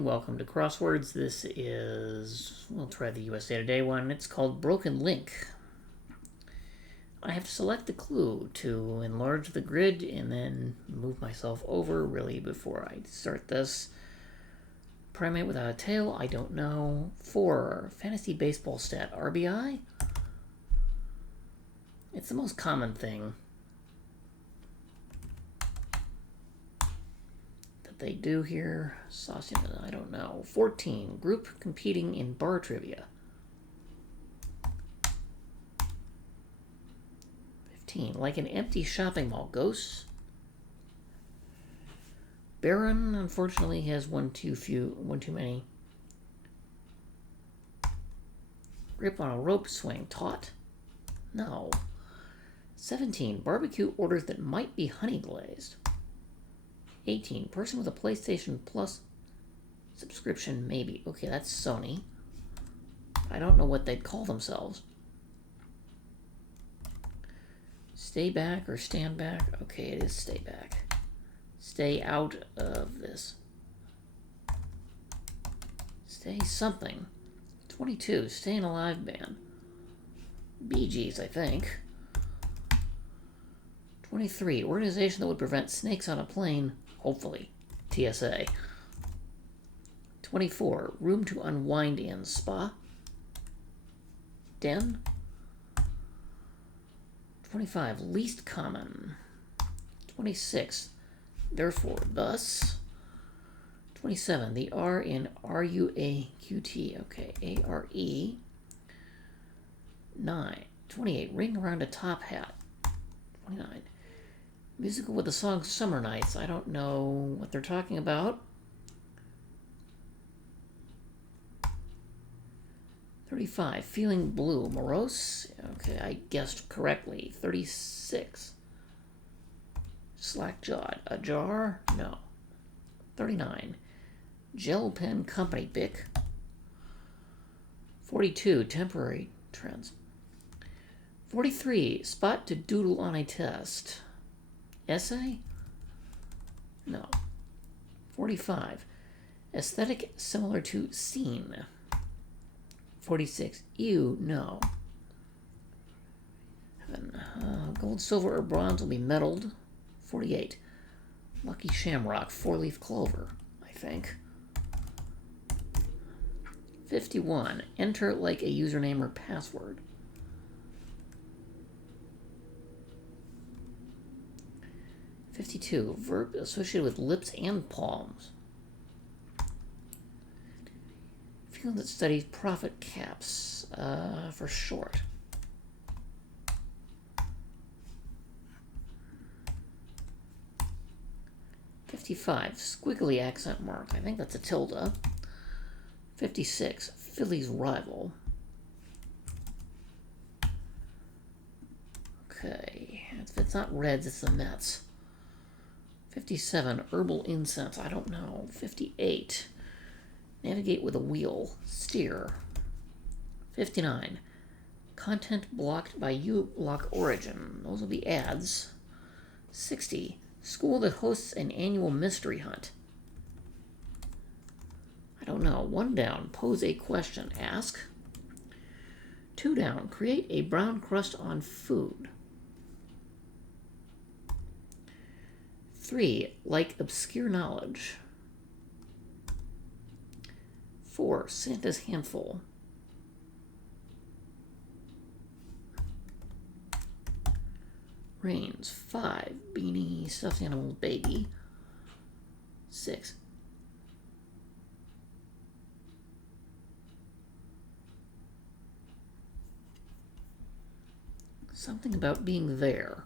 Welcome to Crosswords. This is, we'll try the USA Today one. It's called Broken Link. I have to select the clue to enlarge the grid and then move myself over really before I start this. Primate without a tail, I don't know. 4. Fantasy baseball stat, RBI? It's the most common thing they do here. Saucian, I don't know. 14. Group competing in bar trivia. 15. Like an empty shopping mall. Ghosts. Baron, unfortunately, has one too many. Grip on a rope swing. Taut? No. 17. Barbecue orders that might be honey glazed. 18. Person with a PlayStation Plus subscription, maybe. Okay, that's Sony. I don't know what they'd call themselves. Stay back or stand back? Okay, it is stay back. Stay out of this. Stay something. 22. Staying Alive band. Bee Gees, I think. 23. Organization that would prevent snakes on a plane. Hopefully. TSA. 24. Room to unwind in. Spa. Den. 25. Least common. 26. Therefore, thus. 27. The R in R-U-A-Q-T. Okay. A-R-E. 9. 28. Ring around a top hat. 29. Musical with the song Summer Nights. I don't know what they're talking about. 35. Feeling blue. Morose. Okay, I guessed correctly. 36. Slack-jawed. Ajar? No. 39. Gel pen company. Bic. 42. Temporary trends. 43. Spot to doodle on a test. Essay? No. 45. Aesthetic similar to scene. 46. Ew, no. Gold, silver, or bronze will be metalled. 48. Lucky shamrock, 4-leaf clover, I think. 51. Enter like a username or password. 52. Verb associated with lips and palms. Field that studies profit caps, for short. 55. Squiggly accent mark. I think that's a tilde. 56. Philly's rival. Okay. If it's not Reds, it's the Mets. 57. Herbal incense. I don't know. 58. Navigate with a wheel. Steer. 59. Content blocked by uBlock Origin. Those will be ads. 60. School that hosts an annual mystery hunt. I don't know. 1 down. Pose a question. Ask. 2 down. Create a brown crust on food. 3. Like obscure knowledge. 4. Santa's handful. 5. Beanie, stuffed animal, baby. 6. Something about being there.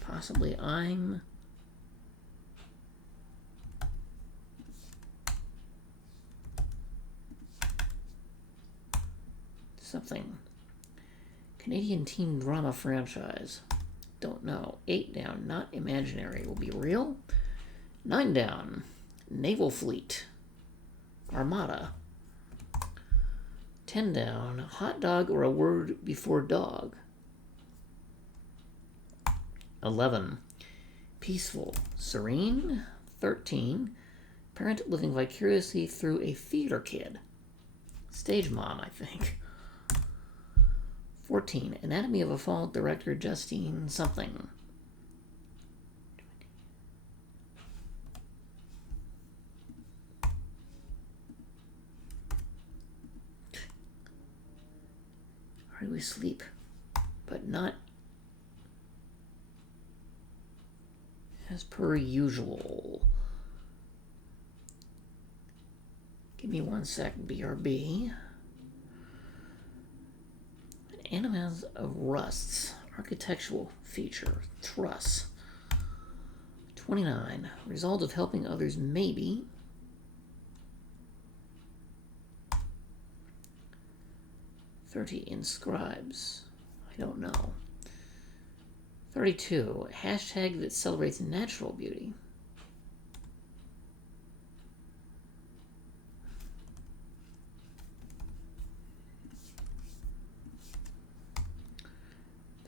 Possibly I'm... something. Canadian teen drama franchise. Don't know. 8 down. Not imaginary. Will be real. 9 down. Naval fleet. Armada. 10 down. Hot dog or a word before dog. 11. Peaceful. Serene. 13. Parent living vicariously through a theater kid. Stage mom, I think. 14. Anatomy of a Fall, director Justine something. Where do we sleep? But not as per usual. Give me 1 sec, BRB. Animals of Rusts. Architectural feature. Truss. 29. Result of helping others, maybe. 30. Inscribes. I don't know. 32. Hashtag that celebrates natural beauty.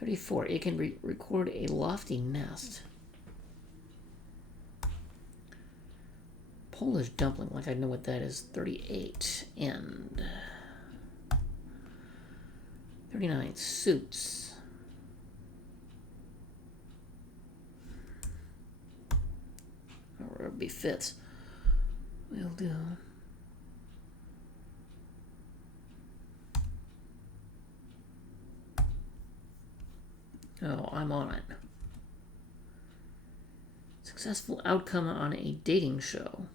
It can record a lofty nest. Polish dumpling, like I know what that is. 38. End. 39. Suits. Or befits. Will do. Oh, I'm on it. Successful outcome on a dating show.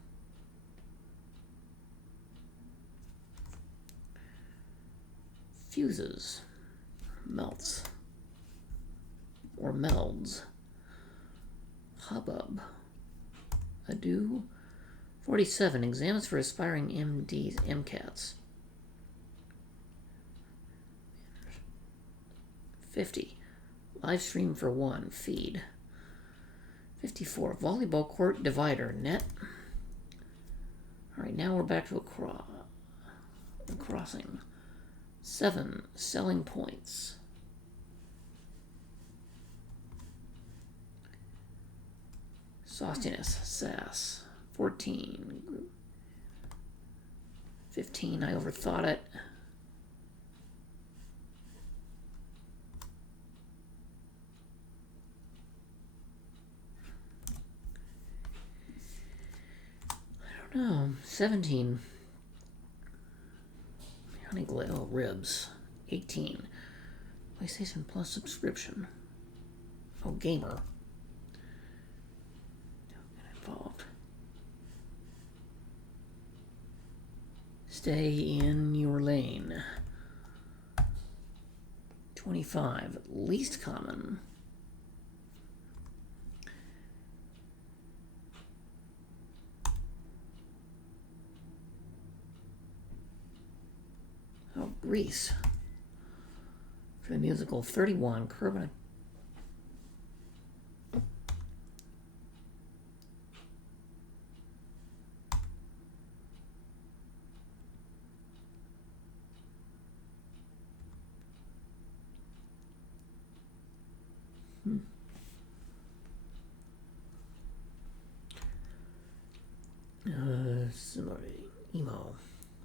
Fuses. Melts. Or melds. Hubbub. Adieu. 47. Examines for aspiring MDs, MCATs. 50. Live stream for 1. Feed. 54. Volleyball court divider. Net. Alright, now we're back to a crossing. 7. Selling points. Sauciness. Sass. 14. 15. I overthought it. No, 17. Honeyglow ribs. 18. PlayStation Plus subscription. Oh, gamer. Don't get involved. Stay in your lane. 25. Least common. Oh, Grease. For the musical. 31. Curb. Somebody. Emo.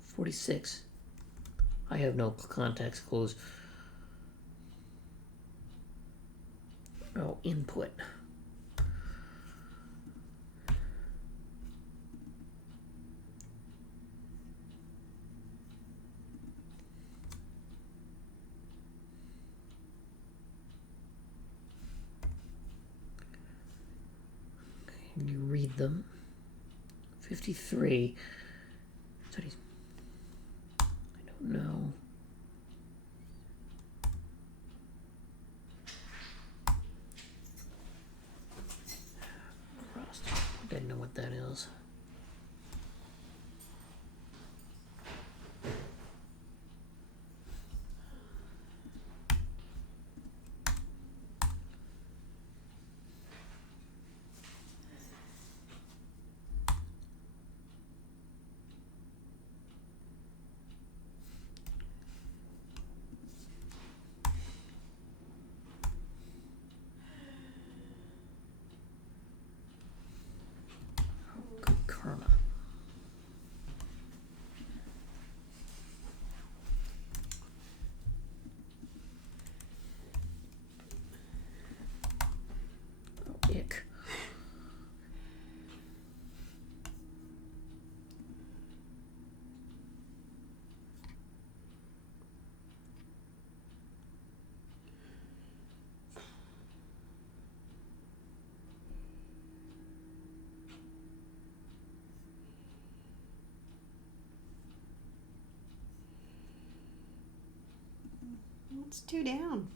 46. I have no contacts closed. Oh, input. Okay, you read them. 53. Studies. I don't know. Crossed. I didn't know what that is. It's 2 down.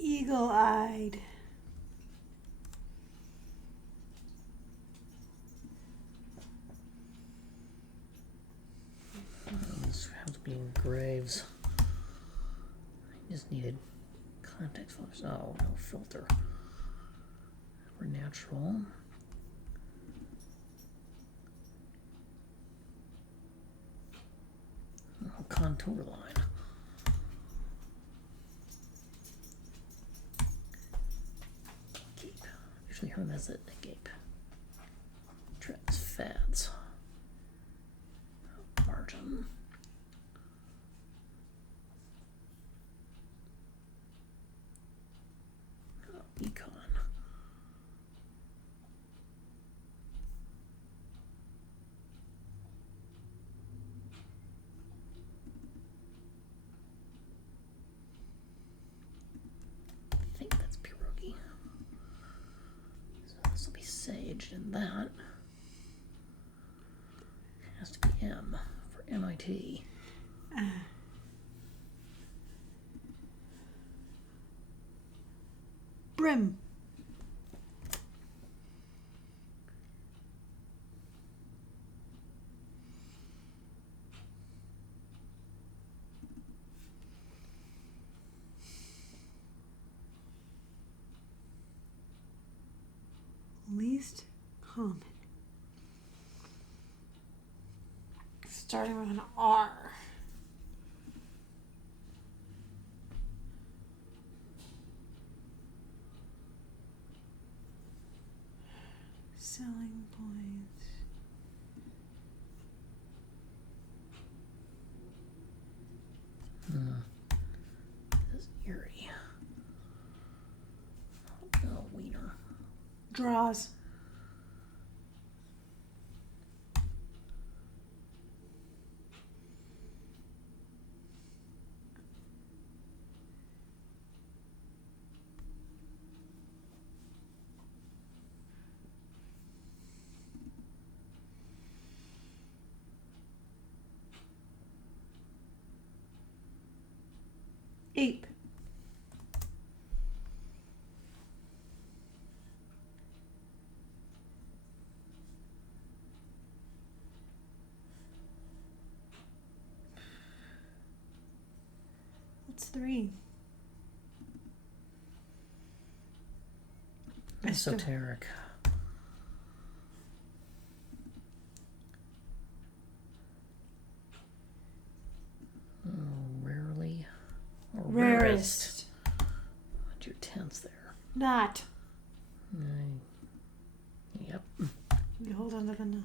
Eagle-eyed. These have to be engraves. I just needed context filters. Oh, no filter. For natural. Oh, contour line. Gape. Usually heard as a gape. Trends, fads. Margin. Econ. I think that's pierogi. So this will be sage, and that has to be M for MIT. Brim. Least common. Starting with an R. Selling points. This is eerie. Oh, wiener. Draws. Ape. What's 3? Esoteric. Oh, rarely. Or Rarest. What's your tense there? Not. Yep. You hold on to the knot.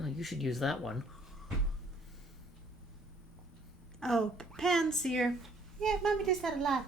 Oh, you should use that one. Oh, panseer. Yeah, Mommy does that a lot.